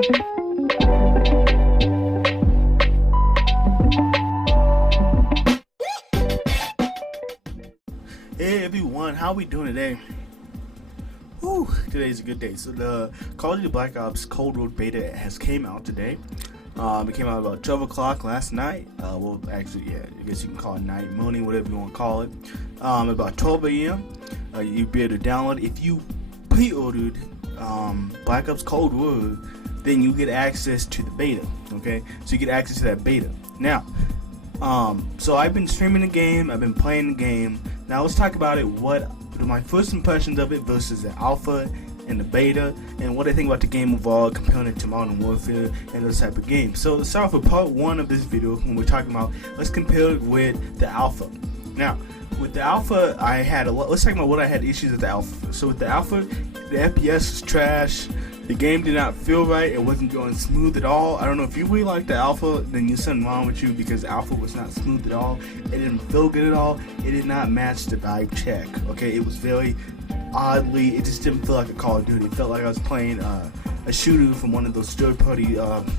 Hey everyone, how we doing today? Whew, today's a good day. So the Call of Duty Black Ops Cold War beta has came out today. It came out about 12 o'clock last night. Well, actually, yeah, I guess you can call it night, morning, whatever you want to call it. About 12 a.m. You'll be able to download. If you pre-ordered Black Ops Cold War, then you get access to the beta. Okay, so you get access to that beta. Now, so I've been streaming the game. I've been playing the game. Now let's talk about it. What my first impressions of it versus the alpha and the beta, and what I think about the game overall, comparing it to Modern Warfare and those type of games. So let's start off with part one of this video when we're talking about. Let's compare it with the alpha. Now, with the alpha, I had a lot. Let's talk about what I had issues with the alpha. So with the alpha, the FPS was trash. The game did not feel right. It wasn't going smooth at all. I don't know if you really like the alpha, then there's something wrong with you, because the alpha was not smooth at all. It didn't feel good at all. It did not match the vibe check. Okay, it was very oddly. It just didn't feel like a Call of Duty. It felt like I was playing a shooter from one of those third-party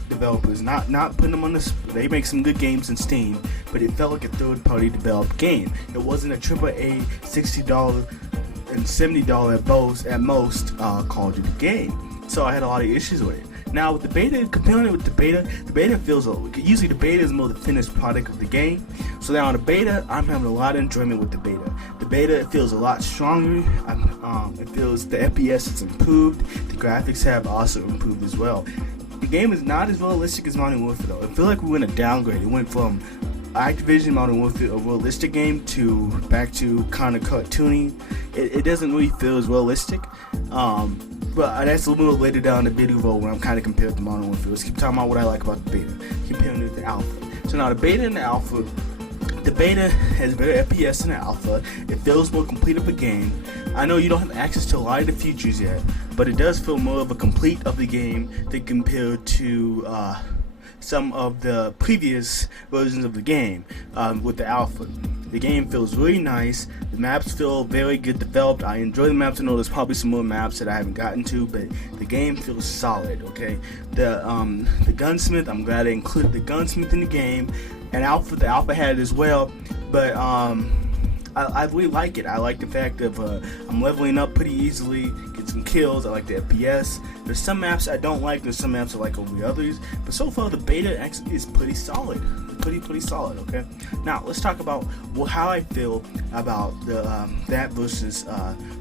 developers. Not putting them on this. They make some good games in Steam, but it felt like a third-party developed game. It wasn't a AAA $60 and $70 at most Call of Duty game. So I had a lot of issues with it. Now with the beta, comparing it with the beta feels usually the beta is more the finished product of the game. So now on the beta, I'm having a lot of enjoyment with the beta. The beta, it feels a lot stronger. It feels the FPS is improved. The graphics have also improved as well. The game is not as realistic as Modern Warfare though. I feel like we went a downgrade. It went from Activision Modern Warfare, a realistic game, to back to kind of cartoony. It doesn't really feel as realistic. But that's a little later down the video where I'm kind of compared to Modern Warfare. Let's keep talking about what I like about the beta, comparing it with the alpha. So now the beta and the alpha, the beta has better FPS than the alpha. It feels more complete of a game. I know you don't have access to a lot of the features yet, but it does feel more of a complete of the game than compared to some of the previous versions of the game with the alpha. The game feels really nice. The maps feel very good developed. I enjoy the maps. I know there's probably some more maps that I haven't gotten to, but the game feels solid. Okay, the gunsmith. I'm glad I included the gunsmith in the game, and the alpha had it as well. But I really like it. I like the fact of I'm leveling up pretty easily, get some kills. I like the FPS. There's some maps I don't like. There's some maps I like over the others. But so far the beta actually is pretty solid. Pretty solid. Okay. Now let's talk about how I feel about that versus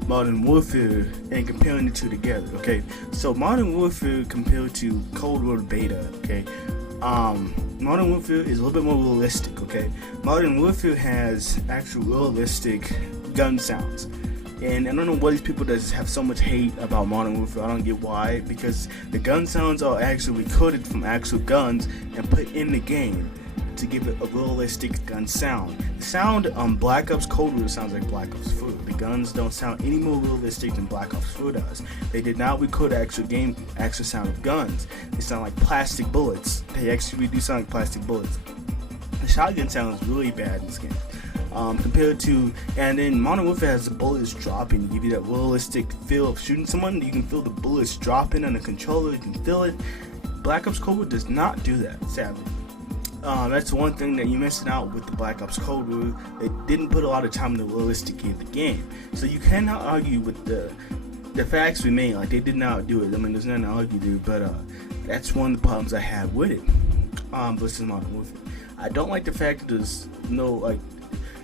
Modern Warfare and comparing the two together. Okay. So Modern Warfare compared to Cold War beta. Okay. Modern Warfare is a little bit more realistic. Okay. Modern Warfare has actual realistic gun sounds. And I don't know why these people that have so much hate about Modern Warfare. I don't get why, because the gun sounds are actually recorded from actual guns and put in the game to give it a realistic gun sound. The sound on Black Ops Cold War sounds like Black Ops 4. The guns don't sound any more realistic than Black Ops 4 does. They did not record actual sound of guns. They sound like plastic bullets. They actually do sound like plastic bullets. The shotgun sounds really bad in this game. Compared to, and then Modern Warfare has the bullets dropping to give you that realistic feel of shooting someone. You can feel the bullets dropping on the controller. You can feel it. Black Ops Cold War does not do that, sadly. That's one thing that you're missing out with the Black Ops Cold War. They didn't put a lot of time in the realistic of the game. So you cannot argue with the facts remain. Like, they did not do it. I mean, there's nothing to argue with, but that's one of the problems I have with it versus Modern Warfare. I don't like the fact that there's no, like,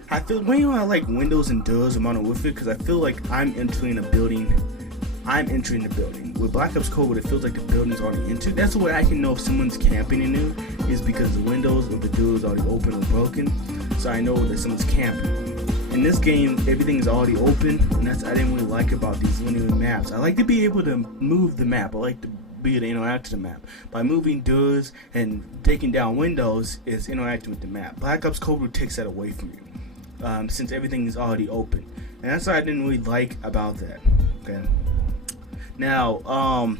I feel, I like windows and doors in Modern Warfare, because I feel like I'm entering a building. With Black Ops Cold War, it feels like the building's already entered. That's the way I can know if someone's camping in there, is because the windows or the doors are already open or broken. So I know that someone's camping. In this game, everything is already open, and that's I didn't really like about these linear maps. I like to be able to move the map. I like to be able to interact with the map. By moving doors and taking down windows is interacting with the map. Black Ops Cold War takes that away from you, since everything is already open. And that's what I didn't really like about that. Okay. Now,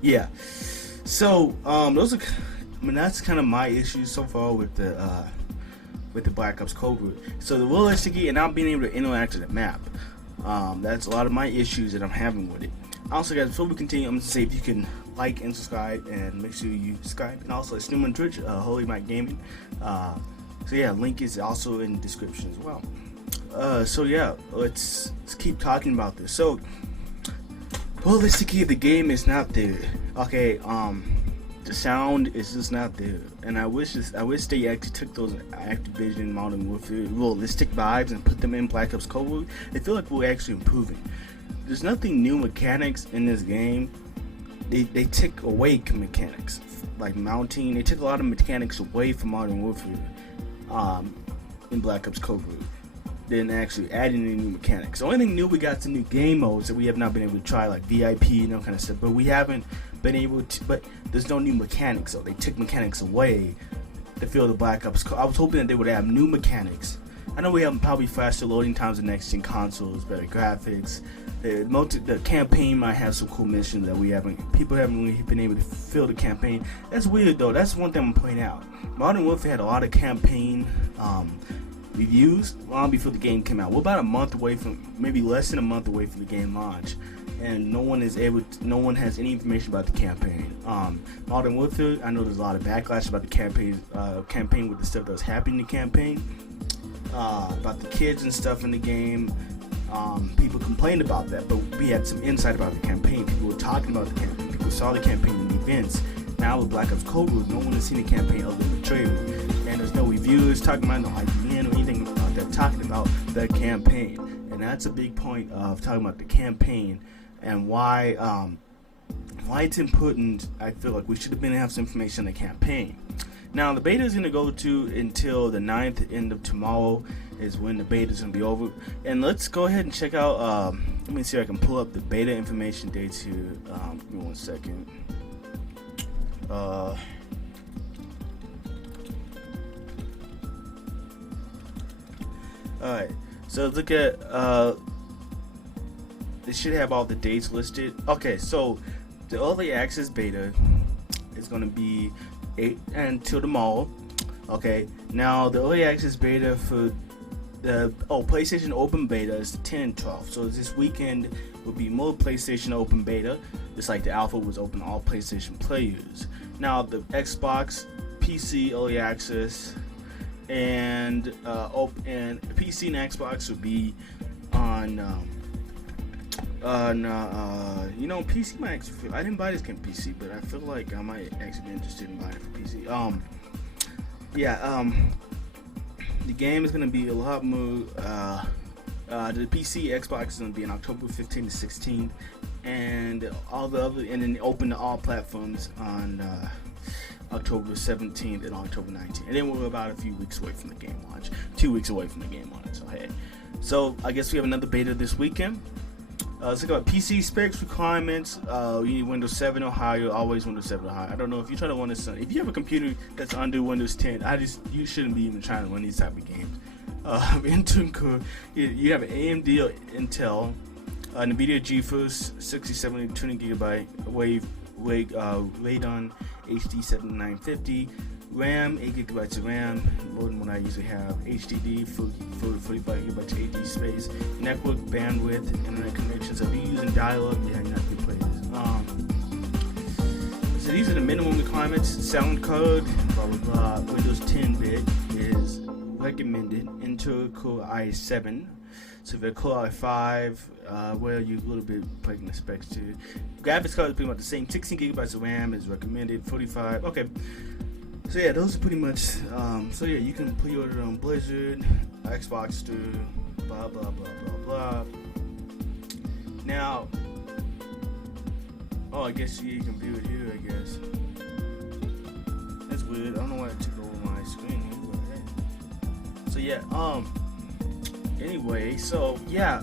yeah. So, those are, I mean, that's kind of my issues so far with the Black Ops Cold War. So the realistic and not being able to interact with the map. That's a lot of my issues that I'm having with it. Also, guys, before we continue, I'm gonna say if you can like and subscribe, and make sure you subscribe, and also stream on Twitch, Holy Mike Gaming. So yeah, link is also in the description as well. So yeah, let's keep talking about this. So realistically, the game is not there. Okay, the sound is just not there, and I wish they actually took those Activision Modern Warfare realistic vibes and put them in Black Ops Cold War. I feel like we're actually improving. There's nothing new mechanics in this game. They took away mechanics like mounting. They took a lot of mechanics away from Modern Warfare in Black Ops Cold War. Then actually adding any new mechanics. The only thing new we got some new game modes that we have not been able to try, like VIP and that kind of stuff. But we haven't been able to. But there's no new mechanics. So they took mechanics away to fill the Black Ops. I was hoping that they would have new mechanics. I know we have probably faster loading times in next gen consoles, better graphics. The campaign might have some cool missions that people haven't really been able to fill the campaign. That's weird though. That's one thing I'm pointing out. Modern Warfare had a lot of campaign reviews long before the game came out. We're about a month away from, maybe less than a month away from the game launch, and no one has any information about the campaign. Modern Warfare, I know there's a lot of backlash about the campaign with the stuff that was happening in the campaign, about the kids and stuff in the game. People complained about that, but we had some insight about the campaign. People were talking about the campaign. People saw the campaign in the events. Now with Black Ops Cold War, no one has seen the campaign other than the trailer, and there's no reviewers talking about, no IGN or anything about that talking about the campaign. And that's a big point of talking about the campaign and why it's important. I feel like we should have been able to have some information on the campaign. Now the beta is going to go to until the 9th, end of tomorrow is when the beta is going to be over. And let's go ahead and check out, let me see if I can pull up the beta information dates here. Give me 1 second. Alright, so look at, they should have all the dates listed. Okay, so the early access beta is going to be 8 until tomorrow. Okay, now the early access beta for the PlayStation Open Beta is 10 and 12. So this weekend will be more PlayStation Open Beta, just like the alpha was open to all PlayStation players. Now the Xbox, PC early access, and PC and Xbox will be on PC might actually feel, I didn't buy this game PC, but I feel like I might actually be interested in buying it for PC. The game is gonna be a lot more. The PC, Xbox is gonna be on October 15th to 16th, and all the other, and then open to all platforms on October 17th and October 19th. And then we're about a few weeks away from the game launch, 2 weeks away from the game launch. So hey, so I guess we have another beta this weekend. Let's talk about PC specs requirements. You need Windows 7 or higher, always Windows 7 or higher. I don't know if you try to run this, if you have a computer that's under Windows 10, you shouldn't be even trying to run these type of games. Intel Core, you have an AMD or Intel, NVIDIA GeForce 6070 2GB Radeon HD 7950, RAM 8GB of RAM, more than what I usually have, HDD for 45GB HD space, network bandwidth, internet connections. So if you're using dial-up, yeah, you're not gonna play this. So these are the minimum requirements. Sound card, blah blah blah. Windows 10-bit is recommended. Intel Core i7. So if you're Core i5, well, you're a little bit playing the specs too. Graphics card is pretty much the same. 16GB of RAM is recommended. 45. Okay. So yeah, those are pretty much. So yeah, you can pre-order on Blizzard, Xbox Store, blah blah blah blah blah. Now, I guess you can view it here. I guess that's weird. I don't know why it took over my screen here, but hey. So yeah. Anyway, so yeah.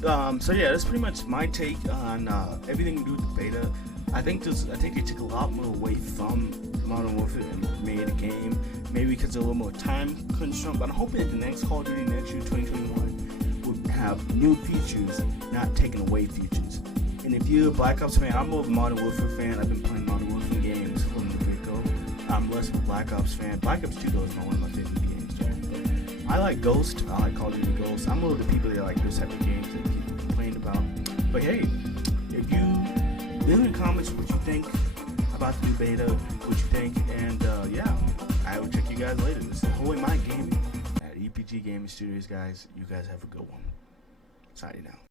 That's pretty much my take on everything to do with the beta. I think they took a lot more away from Modern Warfare and made a game, maybe because they're a little more time constrained. But I'm hoping that the next Call of Duty next year, 2021, will have new features, not taking away features. And if you're a Black Ops fan, I'm more of a Modern Warfare fan. I've been playing Modern Warfare games from the get-go. I'm less of a Black Ops fan. Black Ops 2 though is one of my favorite games. So I like Ghost. I like Call of Duty Ghost. I'm one of the people that like those type of games that people complain about. But hey, if you leave in the comments what you think think about the new beta, what you think, and yeah, I will check you guys later. This is Holy Mind Gaming at EPG Gaming Studios, guys. You guys have a good one. Signing out.